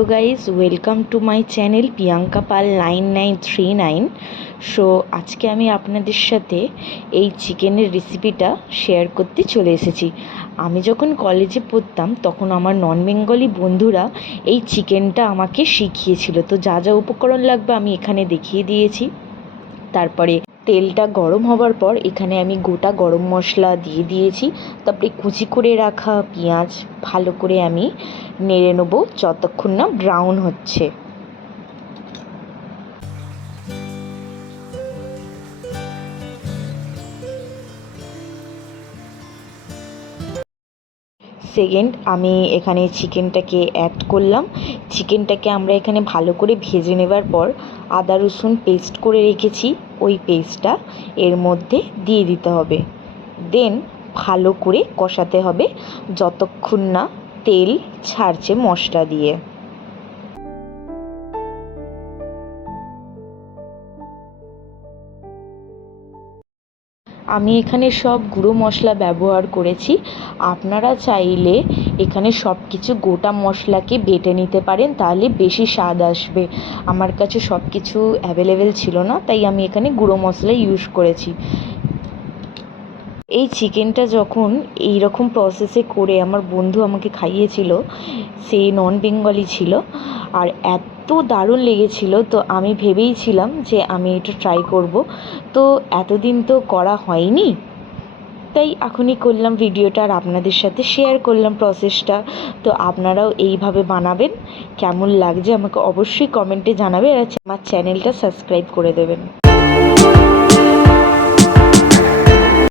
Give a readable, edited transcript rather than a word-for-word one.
Hello guys, welcome to my channel Priyanka Pal 9939। So আজকে আমি আপনাদের সাথে এই চিকেনের রেসিপিটা শেয়ার করতে চলে এসেছি। আমি যখন কলেজে পড়তাম তখন আমার নন বেঙ্গলি বন্ধুরা এই চিকেনটা আমাকে শিখিয়েছিল। তো যা যা উপকরণ লাগবে আমি এখানে দেখিয়ে দিয়েছি। তারপরে তেলটা গরম হবার পর এখানে আমি গোটা গরম মশলা দিয়ে দিয়েছি। তারপরে কুচি করে রাখা পেঁয়াজ ভালো করে আমি নেড়ে নেবো যতক্ষণ না ব্রাউন হচ্ছে। সেকেন্ড আমি এখানে চিকেনটাকে অ্যাড করলাম। চিকেনটাকে আমরা এখানে ভালো করে ভেজে নেবার পর আদা রসুন পেস্ট করে রেখেছি, ওই পেস্টটা এর মধ্যে দিয়ে দিতে হবে। দেন ভালো করে কষাতে হবে যতক্ষণ না তেল ছাড়ছে মশলা দিয়ে। আমি এখানে সব গুঁড়ো মশলা ব্যবহার করেছি। আপনারা চাইলে এখানে সব কিছু গোটা মশলাকে বেটে নিতে পারেন, তাহলে বেশি স্বাদ আসবে। আমার কাছে সব কিছু অ্যাভেলেবেল ছিল না, তাই আমি এখানে গুঁড়ো মশলা ইউজ করেছি। এই চিকেনটা যখন এই রকম প্রসেসে করে আমার বন্ধু আমাকে খাইয়েছিল, সে নন বেঙ্গলি ছিল, আর এত দারুণ লেগেছিল, তো আমি ভেবেইছিলাম যে আমি এটা ট্রাই করব। তো এতদিন তো করা হয়নি, তাই এখনই করলাম ভিডিওটা আর আপনাদের সাথে শেয়ার করলাম প্রসেসটা। তো আপনারাও এইভাবে বানাবেন। কেমন লাগছে আমাকে অবশ্যই কমেন্টে জানাবে, আর আমার চ্যানেলটা সাবস্ক্রাইব করে দেবেন।